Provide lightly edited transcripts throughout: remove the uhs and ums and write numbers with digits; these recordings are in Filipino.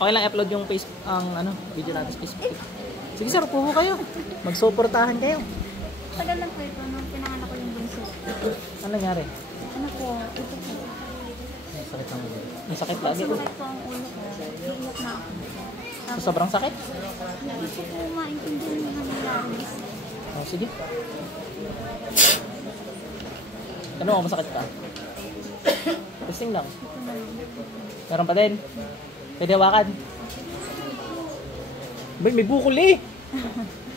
Okay lang upload yung Facebook, ang ano, video natin sa Facebook. Sige sir, upo po kayo. Magsuportahan kayo. Tagal lang po ito nung pinanganak ko yung bunso. Ano nangyari? Ano po, ito po. May sakit lang ulo. May sakit lagi. Sumakit po ang ulo ko. Iiyak na ako. So, sobrang sakit? Hindi ko po maintindihan yung nangyayari. Oh, sige. Ano mo, masakit ka? Testing lang. Ito na lang. Meron pa din. Pwede hawakan. Bay, may bukol eh.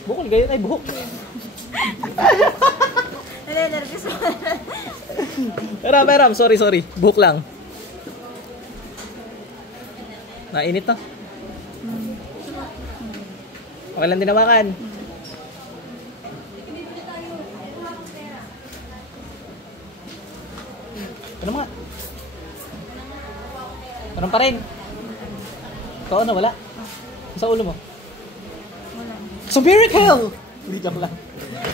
Bukol, gayon ay buhok. Nalinervous mo. Meram, sorry. Buhok lang. Nainit na. Okay lang din hawakan. Ano mga? Meron pa rin. Ito na wala. Sa ulo mo. Wala. So miracle! Hindi joke lang.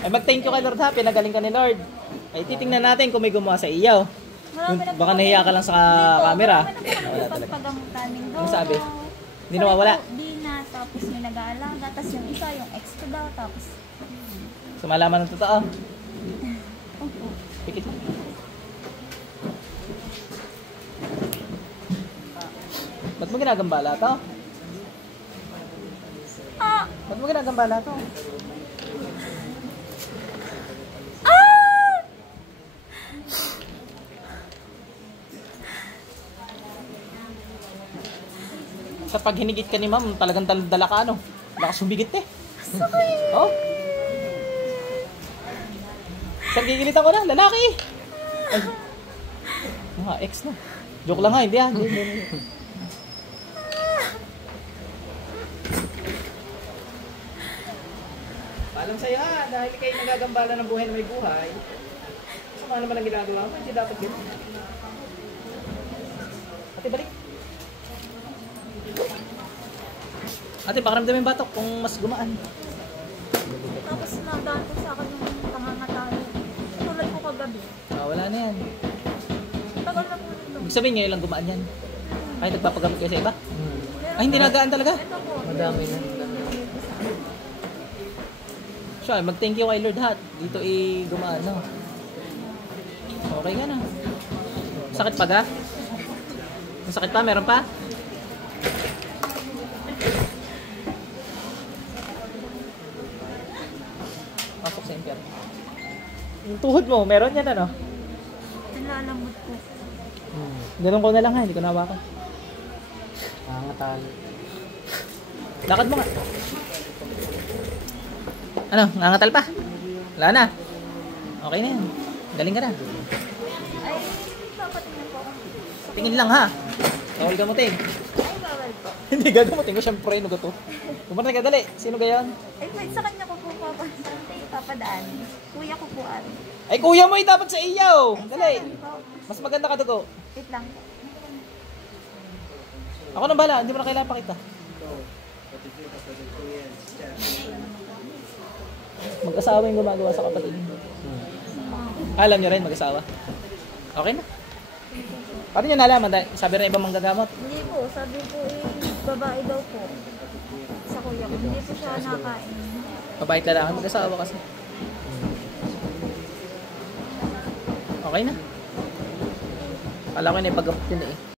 Ay mag-thank you kay Lord ha. Pinagaling ka ni Lord. Ay titingnan natin kung may gumawa sa iyo. Baka nahiya ka lang sa camera. Wala talaga. Pagpagamutan Ano sabi? Hindi nawawala. Di na, tapos may nag-aalaga. Tapos yung isa, yung ex ko daw. Tapos, So malaman ng totoo. Pikit mo. Ba't mo ginagambala to? Ba't mo ginagambala to? Sa pag hinigit ka ni ma'am, talagang dala ka ano? Lakas humigit eh. sakit! Oh? Sir, gigilitan ko na, lalaki! Ay. Mga ex na. Joke lang ha, hindi ha. Hindi. Paalam sa'yo ha, dahil kayo nagagambala ng buhay na may buhay. Sama naman ang ginagawa mo, hindi dapat gano'n. Ate, balik. Ate, pakaramdam yung batok kung mas gumaan. Tapos nadaan ko sa akin yung pangangatay. Tulad ko kagabi. Wala na yan. Tagal na po ito. Ibig sabihin ngayon lang gumaan yan. Kahit nagpapagamot kayo sa iba? Meron Ay, hindi nagaan talaga. ito po. Madami na. So, mag-thank you kay Lord ha. Dito gumaan, no? Okay nga na. Sakit pa ga? Masakit pa? Meron pa? Pasok sa impyerno. Yung tuhod mo, meron yan ano? Nilalambot po. Ganun ko na lang ha, hindi ko nawakan. Nangatal. Lakad mo nga. Ano, nangatal pa? Wala na. Okay na yan. Galing ka na. Ay, papatingin po ako. Tingin lang ha. Bawal gamutin. Ay, bawal po. Hindi gagamutin ko, syempre, ano to? Kumarang ka, dali. Sino gayon? Ay, wait, sa kanya ko po papadaan. Kuya ko po at. Ay, kuya mo, dapat sa iyo. Dali. Ay, po. Mas maganda ka dugo. Wait lang. Ako nang bala, hindi mo na kailangan pakita. Mag-asawa yung gumagawa sa kapatid. Alam niyo rin, mag-asawa. Okay na. Paano niyo nalaman? Sabi rin ibang manggagamot. Hindi po, sabi po babae daw po. Sa kuya ko, hindi po siya nakain. Mabait lalaki, mag-asawa kasi. Okay na. Kala ko na ipag-gamot yun eh.